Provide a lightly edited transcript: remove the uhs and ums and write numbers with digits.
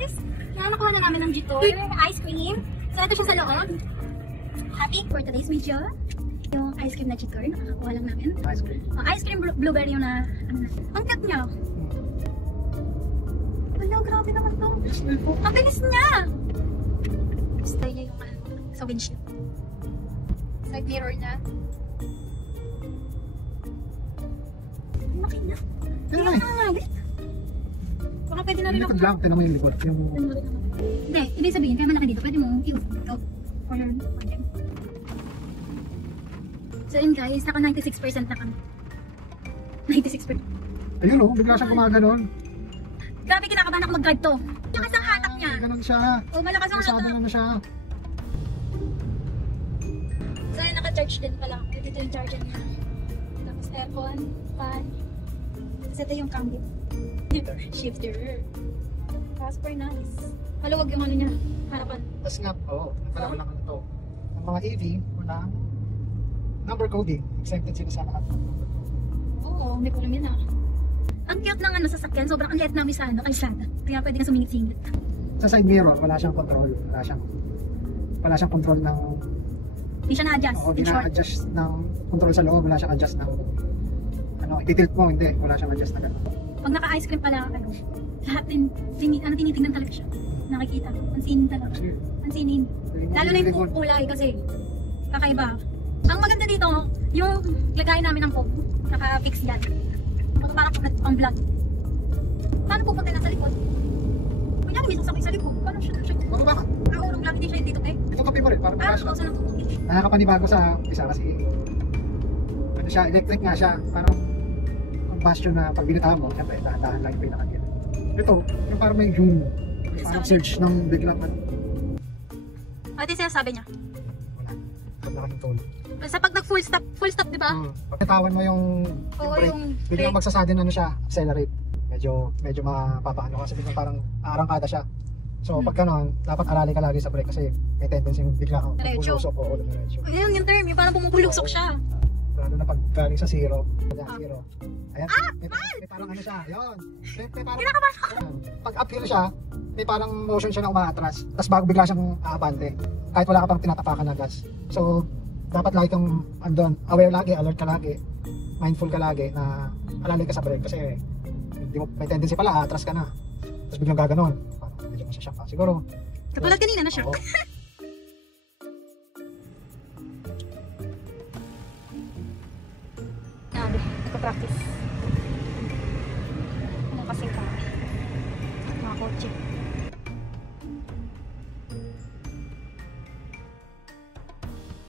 guys, nakuha na namin ng Jitor ice cream. So ito siya sa loob. Happy for today's video. Yung ice cream na Jitor, nakakuha lang namin. Ice cream. Ice cream blueberry yung na, ano na. Ang cute niya. Wala, grabe naman to. Ang bilis niya. Gusto niya yung sa windshield. Side mirror niya. Laki na. Hindi ka nangangalit. Baka pwede na rin ako. Likod lang, tinan mo yung likod. Hindi, ibig sabihin, kaya malaki dito, pwede mo i-open ito. For them. So yun guys, naka 96% na kami. 96%. Ayun o, bigla siyang gumaganon. Grabe, kinakabahan ako mag-drive to. Malakas ang hatak niya. Ganon siya. Oh, malakas ang Masyado hatak. na siya. So yun, naka-charge din pala. Ito yung charger niya. Tapos aircon, fan. Tapos ito yung cambio. Shifter. Super nice. Maluwag yung ano niya, harapan. Tapos nga, oo, nagkala ko lang ito. Ang mga EV, walang number coding. Exempted sila sa lahat. Oo, hindi ko alam yun ah. Ang cute ng sasakyan, sobrang ang liit namin sa kalsada. Kaya pwede ka sumingit-singit. Sa side mirror, wala siyang control. Wala siyang control ng... Hindi siya na-adjust. Oo, di na-adjust ng control sa loob. Wala siyang adjust ng... Ititilt mo, hindi. Wala siyang adjust na gano'n. Pag naka-ice cream pala, lahat din, tinitingnan talaga siya. Nakikita. Pansinin talaga. Pansinin. Lalo na yung kulay kasi kakaiba. Ang maganda dito, yung lagay namin ng phone. Naka-fix yan. Parang pang vlog. Paano pupunta na sa likod? Kunyari may sasakay sa likod. Paano siya? Ano ba? Urong lang, hindi siya dito eh. Ito kape mo rin, parang Parang flash. ako sa natutukin. Nakakapanibago sa isa kasi ano siya, electric nga siya. Parang ang bastion na pag binitahan mo, siyempre dahan-dahan lang yung pinakagyan. Ito, yung parang may zoom. Parang surge ng biglang ano. Ano yung sinasabi niya? Wala. Napakang tono. Basta pag nag-full stop, di ba? Pagkatawan mo yung Oo, brake, yung biglang brake. magsasadin ano siya, accelerate. Medyo mapapaano kasi biglang parang arangkada siya. So pag gano'n, dapat arali ka lagi sa brake kasi may tendency yung bigla kang Diretso. pulusok o diretso. Ayun yung term, yung parang pumupulusok siya. Lalo na pag galing sa zero. Zero. Ayan, may parang ano siya, yun. May parang, ayan. Pag uphill siya, may parang motion siya na umaatras. Tapos bago bigla siyang aabante. Kahit wala ka pang tinatapakan na gas. So, dapat lagi kang andun, aware lagi, alert ka lagi, mindful ka lagi na alalay ka sa brake kasi hindi mo, may tendency pala, aatras ka na. Tapos biglang gaganon. Parang medyo masyasyak ka. Siguro. Katulad kanina na siya. Oo.